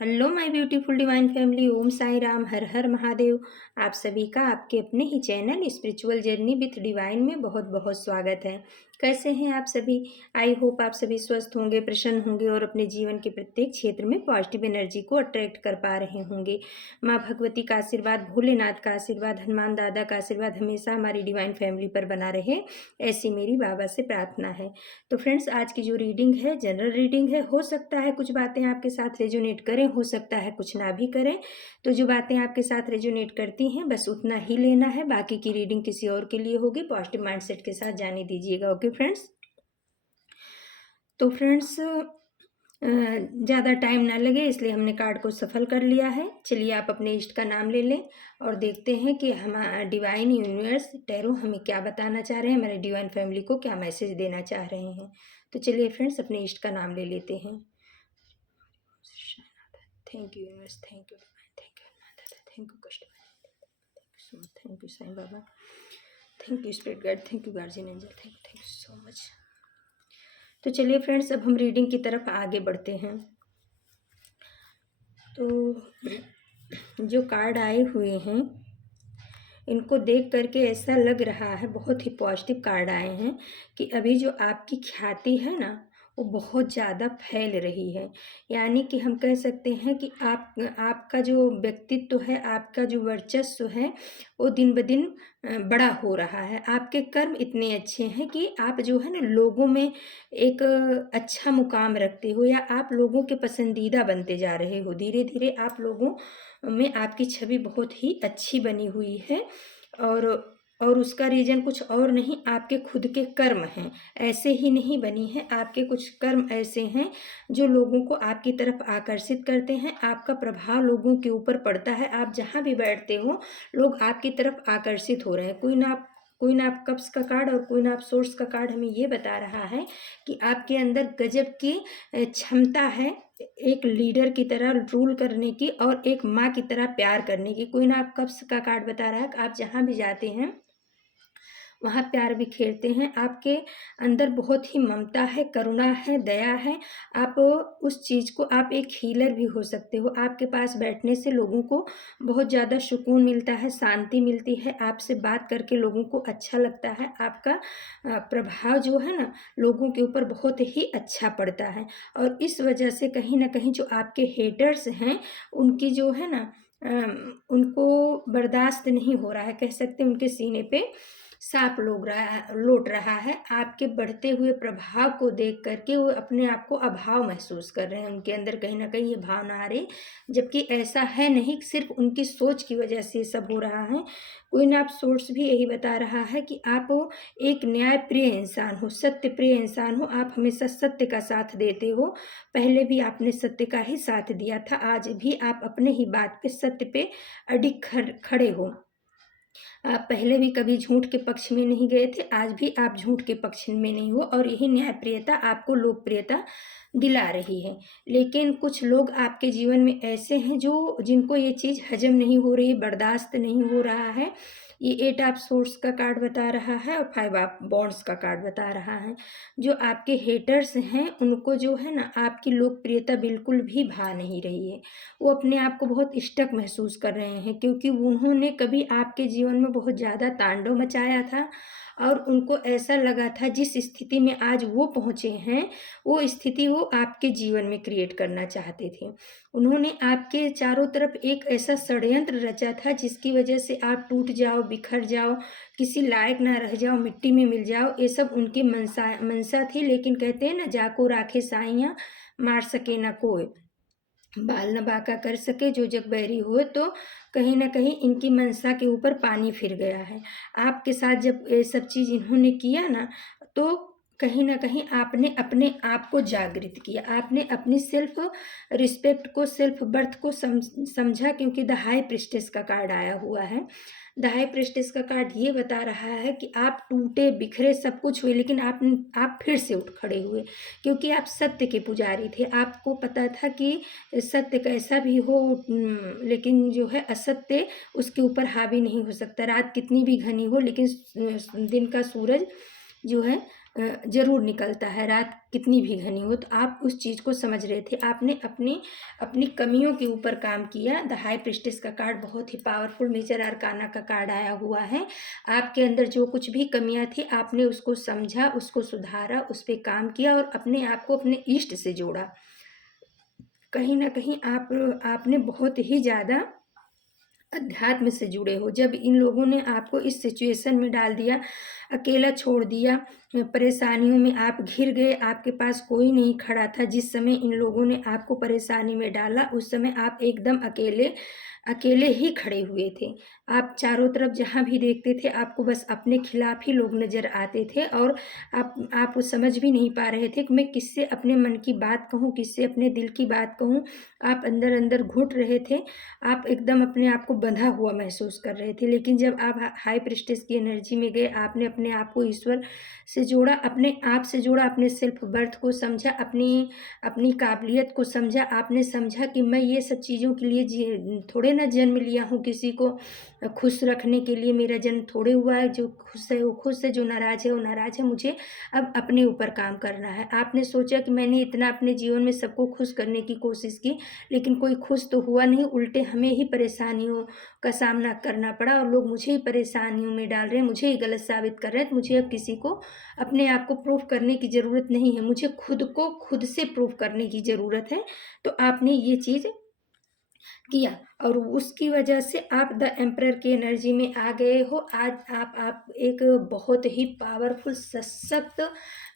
Hello my beautiful divine family, Om Sai Ram, हर हर महादेव। आप सभी का आपके अपने ही channel spiritual journey with divine में बहुत बहुत स्वागत है। कैसे हैं आप सभी? आई होप आप सभी स्वस्थ होंगे, प्रसन्न होंगे और अपने जीवन के प्रत्येक क्षेत्र में पॉजिटिव एनर्जी को अट्रैक्ट कर पा रहे होंगे। माँ भगवती का आशीर्वाद, भोलेनाथ का आशीर्वाद, हनुमान दादा का आशीर्वाद हमेशा हमारी डिवाइन फैमिली पर बना रहे, ऐसी मेरी बाबा से प्रार्थना है। तो फ्रेंड्स, आज की जो रीडिंग है जनरल रीडिंग है। हो सकता है कुछ बातें आपके साथ रेजोनेट करें, हो सकता है कुछ ना भी करें। तो जो बातें आपके साथ रेजोनेट करती हैं बस उतना ही लेना है, बाकी की रीडिंग किसी और के लिए होगी। पॉजिटिव माइंडसेट के साथ जाने दीजिएगा। Okay friends? तो फ्रेंड्स, ज़्यादा टाइम ना लगे इसलिए हमने कार्ड को सफल कर लिया है। चलिए आप अपने इष्ट का नाम ले लें और देखते हैं कि हमारा डिवाइन यूनिवर्स टैरो हमें क्या बताना चाह रहे हैं, हमारे डिवाइन फैमिली को क्या मैसेज देना चाह रहे हैं। तो चलिए फ्रेंड्स, अपने इष्ट का नाम ले लेते हैं। Thank you universe, thank you divine, thank you Dada, thank you customer, thank you Sai Baba, thank you spirit guide, thank you guardian angel, thank you so much. तो चलिए फ्रेंड्स, अब हम रीडिंग की तरफ आगे बढ़ते हैं। तो जो कार्ड आए हुए हैं इनको देख करके ऐसा लग रहा है, बहुत ही पॉजिटिव कार्ड आए हैं कि अभी जो आपकी ख्याति है ना वो बहुत ज़्यादा फैल रही है। यानी कि हम कह सकते हैं कि आपका जो व्यक्तित्व है, आपका जो वर्चस्व है वो दिन ब दिन बड़ा हो रहा है। आपके कर्म इतने अच्छे हैं कि आप जो है ना लोगों में एक अच्छा मुकाम रखते हो, या आप लोगों के पसंदीदा बनते जा रहे हो। धीरे धीरे आप लोगों में आपकी छवि बहुत ही अच्छी बनी हुई है। और उसका रीज़न कुछ और नहीं, आपके खुद के कर्म हैं। ऐसे ही नहीं बनी है, आपके कुछ कर्म ऐसे हैं जो लोगों को आपकी तरफ आकर्षित करते हैं। आपका प्रभाव लोगों के ऊपर पड़ता है। आप जहाँ भी बैठते हो लोग आपकी तरफ आकर्षित हो रहे हैं। कोई ना आप कप्स का कार्ड और कोई ना आप सोर्स का कार्ड हमें ये बता रहा है कि आपके अंदर गजब की क्षमता है, एक लीडर की तरह रूल करने की और एक माँ की तरह प्यार करने की। कोई ना आप कप्स का कार्ड बता रहा है कि आप जहाँ भी जाते हैं वहाँ प्यार बिखेरते हैं। आपके अंदर बहुत ही ममता है, करुणा है, दया है। आप उस चीज़ को, आप एक हीलर भी हो सकते हो। आपके पास बैठने से लोगों को बहुत ज़्यादा सुकून मिलता है, शांति मिलती है। आपसे बात करके लोगों को अच्छा लगता है। आपका प्रभाव जो है ना लोगों के ऊपर बहुत ही अच्छा पड़ता है। और इस वजह से कहीं न कहीं जो आपके हेटर्स हैं उनकी जो है ना उनको बर्दाश्त नहीं हो रहा है। कह सकते हैं उनके सीने पे सांप लौट रहा है। आपके बढ़ते हुए प्रभाव को देख करके वो अपने आप को अभाव महसूस कर रहे हैं। उनके अंदर कहीं ना कहीं ये भावना आ रही, जबकि ऐसा है नहीं, सिर्फ उनकी सोच की वजह से ये सब हो रहा है। कोई ना आप सोर्स भी यही बता रहा है कि आप एक न्याय प्रिय इंसान हो, सत्य प्रिय इंसान हो। आप हमेशा सत्य का साथ देते हो। पहले भी आपने सत्य का ही साथ दिया था, आज भी आप अपने ही बात पे, सत्य पे अडिग खड़े हो। आप पहले भी कभी झूठ के पक्ष में नहीं गए थे, आज भी आप झूठ के पक्ष में नहीं हो। और यही न्यायप्रियता आपको लोकप्रियता दिला रही है। लेकिन कुछ लोग आपके जीवन में ऐसे हैं जिनको ये चीज़ हजम नहीं हो रही, बर्दाश्त नहीं हो रहा है। ये 8 ऑफ सोर्स का कार्ड बता रहा है और 5 ऑफ बॉन्ड्स का कार्ड बता रहा है। जो आपके हेटर्स हैं उनको जो है ना आपकी लोकप्रियता बिल्कुल भी भा नहीं रही है। वो अपने आप को बहुत स्टक महसूस कर रहे हैं, क्योंकि उन्होंने कभी आपके जीवन में बहुत ज़्यादा तांडव मचाया था और उनको ऐसा लगा था जिस स्थिति में आज वो पहुँचे हैं वो स्थिति वो आपके जीवन में क्रिएट करना चाहते थे। उन्होंने आपके चारों तरफ एक ऐसा षड्यंत्र रचा था जिसकी वजह से आप टूट जाओ, बिखर जाओ, किसी लायक ना रह जाओ, मिट्टी में मिल जाओ। ये सब उनकी मनसा थी। लेकिन कहते हैं ना, जाको राखे साइयाँ, मार सके ना कोई, बाल न बांका कर सके जो जग बैरी हो। तो कहीं न कहीं इनकी मंशा के ऊपर पानी फिर गया है। आपके साथ जब ये सब चीज़ इन्होंने किया ना, तो कहीं न कहीं आपने अपने आप को जागृत किया। आपने अपनी सेल्फ रिस्पेक्ट को, सेल्फ वर्थ को समझा, क्योंकि द हाई प्रीस्टेस का कार्ड आया हुआ है। द हाई प्रीस्टेस का कार्ड ये बता रहा है कि आप टूटे, बिखरे, सब कुछ हुए, लेकिन आप फिर से उठ खड़े हुए, क्योंकि आप सत्य के पुजारी थे। आपको पता था कि सत्य कैसा भी हो, लेकिन जो है असत्य उसके ऊपर हावी नहीं हो सकता। रात कितनी भी घनी हो, लेकिन दिन का सूरज जो है ज़रूर निकलता है, रात कितनी भी घनी हो। तो आप उस चीज़ को समझ रहे थे, आपने अपनी अपनी कमियों के ऊपर काम किया। द हाई प्रीस्टेस का कार्ड बहुत ही पावरफुल मेजर अरकाना का कार्ड आया हुआ है। आपके अंदर जो कुछ भी कमियां थी, आपने उसको समझा, उसको सुधारा, उस पर काम किया और अपने आप को अपने इष्ट से जोड़ा। कहीं ना कहीं आपने बहुत ही ज़्यादा अध्यात्म से जुड़े हो। जब इन लोगों ने आपको इस सिचुएशन में डाल दिया, अकेला छोड़ दिया, परेशानियों में आप घिर गए, आपके पास कोई नहीं खड़ा था, जिस समय इन लोगों ने आपको परेशानी में डाला, उस समय आप एकदम अकेले अकेले ही खड़े हुए थे। आप चारों तरफ जहाँ भी देखते थे, आपको बस अपने खिलाफ ही लोग नज़र आते थे और आप समझ भी नहीं पा रहे थे कि मैं किससे अपने मन की बात कहूँ, किससे अपने दिल की बात कहूँ। आप अंदर अंदर घुट रहे थे, आप एकदम अपने आप को बंधा हुआ महसूस कर रहे थे। लेकिन जब आप हाई प्रीस्टेस की एनर्जी में गए, आपने अपने आप को ईश्वर से जोड़ा, अपने आप से जोड़ा, अपने सेल्फ वर्थ को समझा, अपनी अपनी काबिलियत को समझा। आपने समझा कि मैं ये सब चीज़ों के लिए थोड़े ना जन्म लिया हूँ, किसी को खुश रखने के लिए मेरा जन्म थोड़े हुआ है। जो खुश है वो खुश है, जो नाराज़ है वो नाराज़ है। मुझे अब अपने ऊपर काम करना है। आपने सोचा कि मैंने इतना अपने जीवन में सबको खुश करने की कोशिश की, लेकिन कोई खुश तो हुआ नहीं, उल्टे हमें ही परेशानियों का सामना करना पड़ा और लोग मुझे ही परेशानियों में डाल रहे हैं, मुझे ही गलत साबित कर रहे हैं। तो मुझे अब किसी को अपने आप को प्रूफ करने की ज़रूरत नहीं है, मुझे खुद को खुद से प्रूफ करने की ज़रूरत है। तो आपने ये चीज़ किया और उसकी वजह से आप द एम्परर की एनर्जी में आ गए हो। आज आप एक बहुत ही पावरफुल सशक्त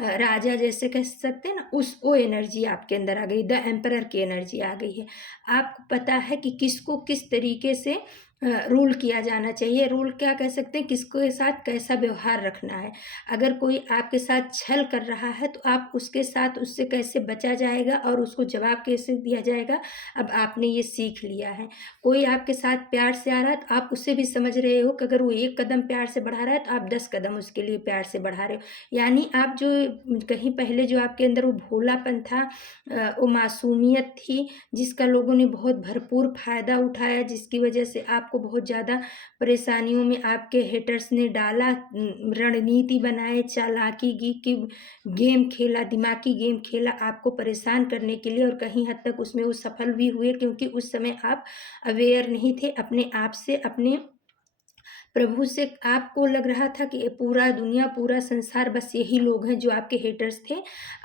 राजा जैसे कह सकते हैं ना, वो एनर्जी आपके अंदर आ गई, द एम्परर की एनर्जी आ गई है। आपको पता है कि किसको किस तरीके से रूल किया जाना चाहिए, रूल क्या कह सकते हैं, किसके साथ कैसा व्यवहार रखना है। अगर कोई आपके साथ छल कर रहा है तो आप उसके साथ उससे कैसे बचा जाएगा और उसको जवाब कैसे दिया जाएगा, अब आपने ये सीख लिया है। कोई आपके साथ प्यार से आ रहा है तो आप उससे भी समझ रहे हो कि अगर वो 1 कदम प्यार से बढ़ा रहा है तो आप 10 कदम उसके लिए प्यार से बढ़ा रहे हो। यानी आप जो कहीं पहले जो आपके अंदर वो भोलापन था, वो मासूमियत थी, जिसका लोगों ने बहुत भरपूर फ़ायदा उठाया, जिसकी वजह से आपको बहुत ज़्यादा परेशानियों में आपके हेटर्स ने डाला, रणनीति बनाए, चालाकी की गेम खेला, दिमागी गेम खेला आपको परेशान करने के लिए और कहीं हद तक उसमें वो सफल भी हुए, क्योंकि उस समय आप अवेयर नहीं थे अपने आप से, अपने प्रभु से। आपको लग रहा था कि ये पूरा दुनिया, पूरा संसार बस यही लोग हैं जो आपके हेटर्स थे।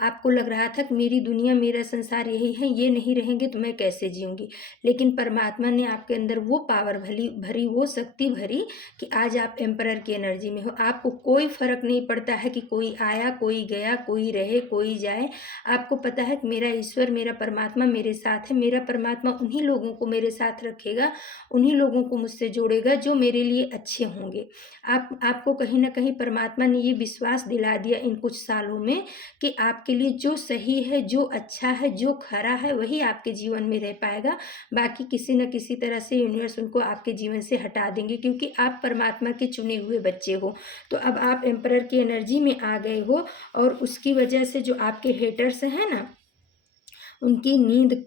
आपको लग रहा था कि मेरी दुनिया, मेरा संसार यही है, ये नहीं रहेंगे तो मैं कैसे जीऊँगी। लेकिन परमात्मा ने आपके अंदर वो पावर भरी, वो शक्ति भरी कि आज आप एम्परर की एनर्जी में हो। आपको कोई फ़र्क नहीं पड़ता है कि कोई आया, कोई गया, कोई रहे, कोई जाए। आपको पता है कि मेरा ईश्वर, मेरा परमात्मा मेरे साथ है। मेरा परमात्मा उन्हीं लोगों को मेरे साथ रखेगा, उन्हीं लोगों को मुझसे जोड़ेगा जो मेरे लिए अच्छे होंगे। आपको कहीं न कहीं परमात्मा ने ये विश्वास दिला दिया इन कुछ सालों में कि आपके लिए जो सही है, जो अच्छा है, जो खरा है, वही आपके जीवन में रह पाएगा। बाकी किसी न किसी तरह से यूनिवर्स उनको आपके जीवन से हटा देंगे, क्योंकि आप परमात्मा के चुने हुए बच्चे हो। तो अब आप एम्परर की एनर्जी में आ गए हो और उसकी वजह से जो आपके हेटर्स हैं ना, उनकी नींद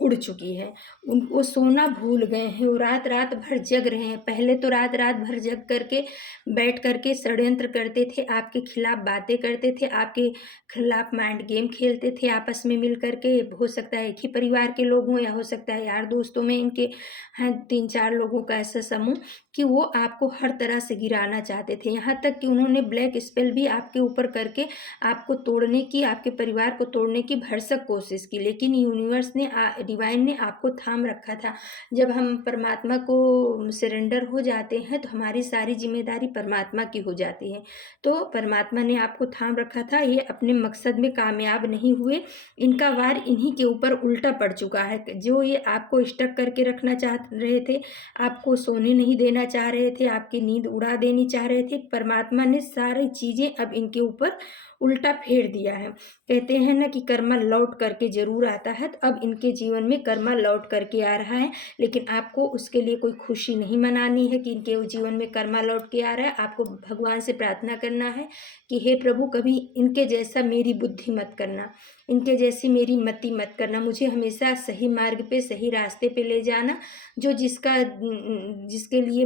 उड़ चुकी है। वो सोना भूल गए हैं, वो रात-रात भर जग रहे हैं। पहले तो रात-रात भर जग करके, बैठ करके षड्यंत्र करते थे, आपके खिलाफ बातें करते थे, आपके खिलाफ माइंड गेम खेलते थे आपस में मिल कर के। हो सकता है एक ही परिवार के लोग हों या हो सकता है यार दोस्तों में इनके हैं 3-4 लोगों का ऐसा समूह कि वो आपको हर तरह से गिराना चाहते थे। यहाँ तक कि उन्होंने ब्लैक स्पेल भी आपके ऊपर करके आपको तोड़ने की, आपके परिवार को तोड़ने की भरसक कोशिश की, लेकिन यूनिवर्स ने डिवाइन ने आपको थाम रखा था। जब हम परमात्मा को सरेंडर हो जाते हैं तो हमारी सारी जिम्मेदारी परमात्मा की हो जाती है। तो परमात्मा ने आपको थाम रखा था, ये अपने मकसद में कामयाब नहीं हुए। इनका वार इन्हीं के ऊपर उल्टा पड़ चुका है। जो ये आपको स्टक करके रखना चाह रहे थे, आपको सोने नहीं देना चाह रहे थे, आपकी नींद उड़ा देनी चाह रहे थे, परमात्मा ने सारी चीज़ें अब इनके ऊपर उल्टा फेर दिया है। कहते हैं ना कि कर्मा लौट करके ज़रूर आता है, तो अब इनके जीवन में कर्मा लौट करके आ रहा है। लेकिन आपको उसके लिए कोई खुशी नहीं मनानी है कि इनके जीवन में कर्मा लौट के आ रहा है। आपको भगवान से प्रार्थना करना है कि हे प्रभु, कभी इनके जैसा मेरी बुद्धि मत करना, इनके जैसी मेरी मति मत करना, मुझे हमेशा सही मार्ग पे, सही रास्ते पे ले जाना, जो जिसके लिए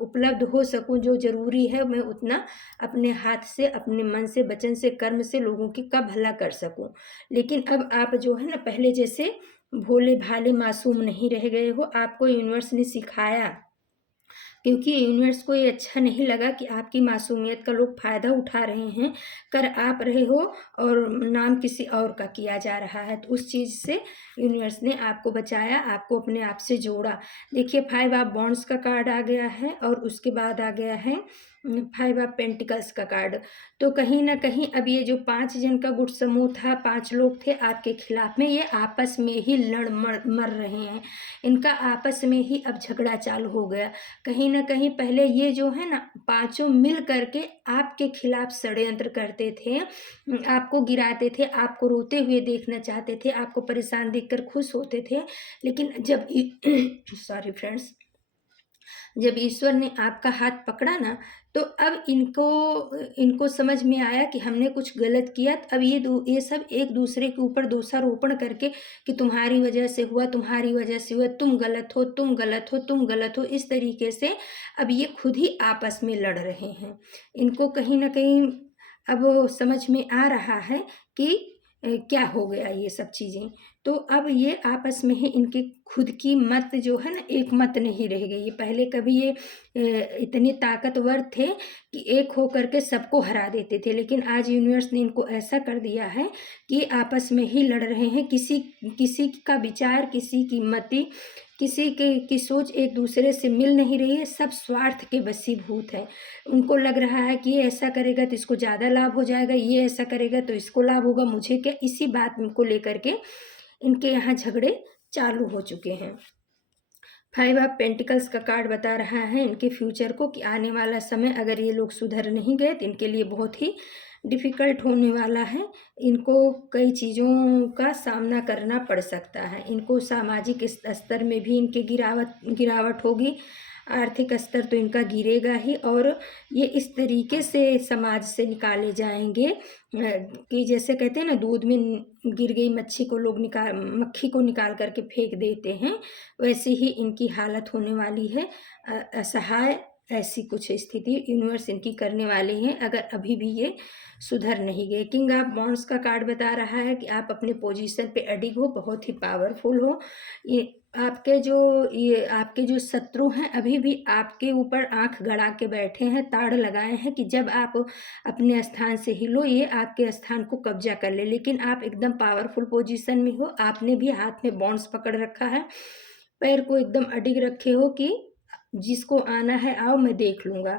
उपलब्ध हो सकूं, जो ज़रूरी है मैं उतना अपने हाथ से, अपने मन से, वचन से, कर्म से लोगों की का भला कर सकूं। लेकिन अब आप जो है ना पहले जैसे भोले भाले मासूम नहीं रह गए हो। आपको यूनिवर्स ने सिखाया, क्योंकि यूनिवर्स को ये अच्छा नहीं लगा कि आपकी मासूमियत का लोग फ़ायदा उठा रहे हैं, कर आप रहे हो और नाम किसी और का किया जा रहा है। तो उस चीज़ से यूनिवर्स ने आपको बचाया, आपको अपने आप से जोड़ा। देखिए 5 ऑफ वॉन्ड्स का कार्ड आ गया है और उसके बाद आ गया है 5 ऑफ पेंटिकल्स का कार्ड। तो कहीं ना कहीं अब ये जो 5 जन का गुट समूह था, 5 लोग थे आपके खिलाफ में, ये आपस में ही लड़ मर रहे हैं। इनका आपस में ही अब झगड़ा चालू हो गया। कहीं ना कहीं पहले ये जो है ना पांचों मिल करके आपके खिलाफ षड्यंत्र करते थे, आपको गिराते थे, आपको रोते हुए देखना चाहते थे, आपको परेशान देखकर खुश होते थे। लेकिन जब सॉरी फ्रेंड्स, जब ईश्वर ने आपका हाथ पकड़ा ना, तो अब इनको समझ में आया कि हमने कुछ गलत किया। अब ये सब एक दूसरे के ऊपर दोषारोपण करके कि तुम्हारी वजह से हुआ, तुम्हारी वजह से हुआ, तुम गलत हो, तुम गलत हो, तुम गलत हो, इस तरीके से अब ये खुद ही आपस में लड़ रहे हैं। इनको कहीं ना कहीं अब समझ में आ रहा है कि क्या हो गया ये सब चीज़ें। तो अब ये आपस में ही इनके खुद की मत जो है ना एक मत नहीं रह गई। ये पहले कभी ये इतने ताकतवर थे कि एक हो करके सबको हरा देते थे, लेकिन आज यूनिवर्स ने इनको ऐसा कर दिया है कि आपस में ही लड़ रहे हैं। किसी का विचार, किसी की मति, किसी की सोच एक दूसरे से मिल नहीं रही है। सब स्वार्थ के वशीभूत है। उनको लग रहा है कि ये ऐसा करेगा तो इसको ज़्यादा लाभ हो जाएगा, ये ऐसा करेगा तो इसको लाभ होगा, मुझे क्या। इसी बात को लेकर के इनके यहाँ झगड़े चालू हो चुके हैं। 5 ऑफ पेंटिकल्स का कार्ड बता रहा है इनके फ्यूचर को कि आने वाला समय अगर ये लोग सुधर नहीं गए तो इनके लिए बहुत ही डिफ़िकल्ट होने वाला है। इनको कई चीज़ों का सामना करना पड़ सकता है। इनको सामाजिक स्तर में भी इनके गिरावट होगी। आर्थिक स्तर तो इनका गिरेगा ही, और ये इस तरीके से समाज से निकाले जाएंगे कि जैसे कहते हैं ना, दूध में गिर गई मक्खी को निकाल करके फेंक देते हैं, वैसे ही इनकी हालत होने वाली है। असहाय ऐसी कुछ स्थिति यूनिवर्स इनकी करने वाली है अगर अभी भी ये सुधर नहीं गए। किंग ऑफ वॉन्ड्स का कार्ड बता रहा है कि आप अपने पोजीशन पे अडिग हो, बहुत ही पावरफुल हो। ये आपके जो शत्रु हैं अभी भी आपके ऊपर आंख गड़ा के बैठे हैं, ताड़ लगाए हैं कि जब आप अपने स्थान से हिलो ये आपके स्थान को कब्जा कर ले। लेकिन आप एकदम पावरफुल पोजीशन में हो। आपने भी हाथ में बॉन्ड्स पकड़ रखा है, पैर को एकदम अडिग रखे हो कि जिसको आना है आओ, मैं देख लूँगा।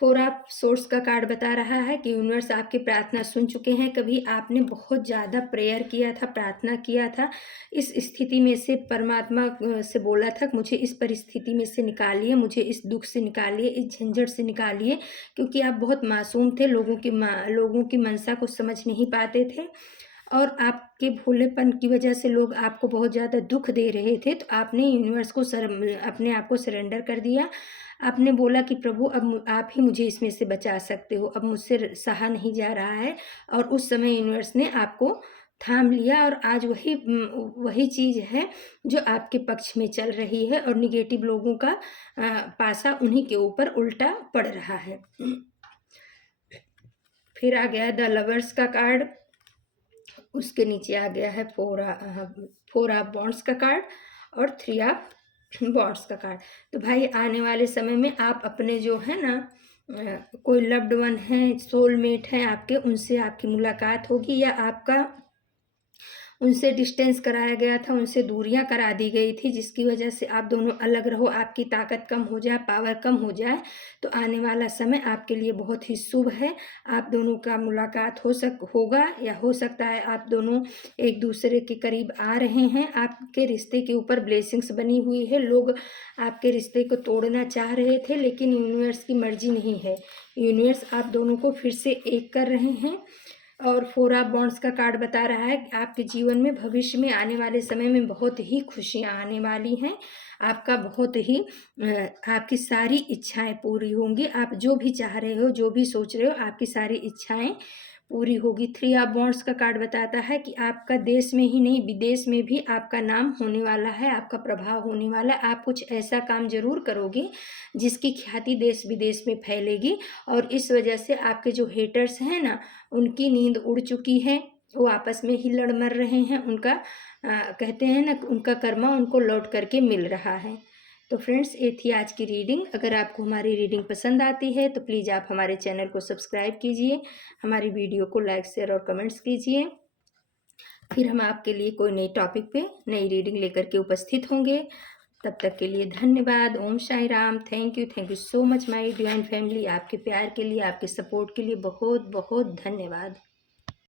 4 ऑफ सोर्स का कार्ड बता रहा है कि यूनिवर्स आपकी प्रार्थना सुन चुके हैं। कभी आपने बहुत ज़्यादा प्रेयर किया था, प्रार्थना किया था, इस स्थिति में से परमात्मा से बोला था कि मुझे इस परिस्थिति में से निकालिए, मुझे इस दुख से निकालिए, इस झंझट से निकालिए, क्योंकि आप बहुत मासूम थे, लोगों की मनसा को समझ नहीं पाते थे और आपके भोलेपन की वजह से लोग आपको बहुत ज़्यादा दुख दे रहे थे। तो आपने यूनिवर्स को अपने आप को सरेंडर कर दिया। आपने बोला कि प्रभु अब आप ही मुझे इसमें से बचा सकते हो, अब मुझसे सहा नहीं जा रहा है। और उस समय यूनिवर्स ने आपको थाम लिया और आज वही चीज़ है जो आपके पक्ष में चल रही है और निगेटिव लोगों का पासा उन्हीं के ऊपर उल्टा पड़ रहा है। फिर आ गया द लवर्स का कार्ड, उसके नीचे आ गया है 4 ऑफ वॉन्ड्स का कार्ड और 3 ऑफ वॉन्ड्स का कार्ड। तो भाई आने वाले समय में आप अपने जो है ना कोई लव्ड वन है, सोलमेट है आपके, उनसे आपकी मुलाकात होगी या आपका उनसे डिस्टेंस कराया गया था, उनसे दूरियां करा दी गई थी, जिसकी वजह से आप दोनों अलग रहो, आपकी ताकत कम हो जाए, पावर कम हो जाए। तो आने वाला समय आपके लिए बहुत ही शुभ है। आप दोनों का मुलाकात होगा या हो सकता है आप दोनों एक दूसरे के करीब आ रहे हैं। आपके रिश्ते के ऊपर ब्लेसिंग्स बनी हुई है। लोग आपके रिश्ते को तोड़ना चाह रहे थे, लेकिन यूनिवर्स की मर्जी नहीं है। यूनिवर्स आप दोनों को फिर से एक कर रहे हैं। और 4 ऑफ वॉन्ड्स का कार्ड बता रहा है कि आपके जीवन में भविष्य में आने वाले समय में बहुत ही खुशियां आने वाली हैं। आपका बहुत ही आपकी सारी इच्छाएं पूरी होंगी। आप जो भी चाह रहे हो, जो भी सोच रहे हो, आपकी सारी इच्छाएं पूरी होगी। 3 ऑफ वॉन्ड्स का कार्ड बताता है कि आपका देश में ही नहीं विदेश में भी आपका नाम होने वाला है, आपका प्रभाव होने वाला है। आप कुछ ऐसा काम ज़रूर करोगे जिसकी ख्याति देश विदेश में फैलेगी, और इस वजह से आपके जो हेटर्स हैं ना, उनकी नींद उड़ चुकी है, वो आपस में ही लड़ मर रहे हैं। उनका कहते हैं ना, उनका कर्मा उनको लौट करके मिल रहा है। तो फ्रेंड्स, ये थी आज की रीडिंग। अगर आपको हमारी रीडिंग पसंद आती है तो प्लीज़ आप हमारे चैनल को सब्सक्राइब कीजिए, हमारी वीडियो को लाइक शेयर और कमेंट्स कीजिए। फिर हम आपके लिए कोई नई टॉपिक पे नई रीडिंग लेकर के उपस्थित होंगे। तब तक के लिए धन्यवाद। Om Sai Ram. Thank you so much my divine family. आपके प्यार के लिए, आपके सपोर्ट के लिए बहुत बहुत धन्यवाद।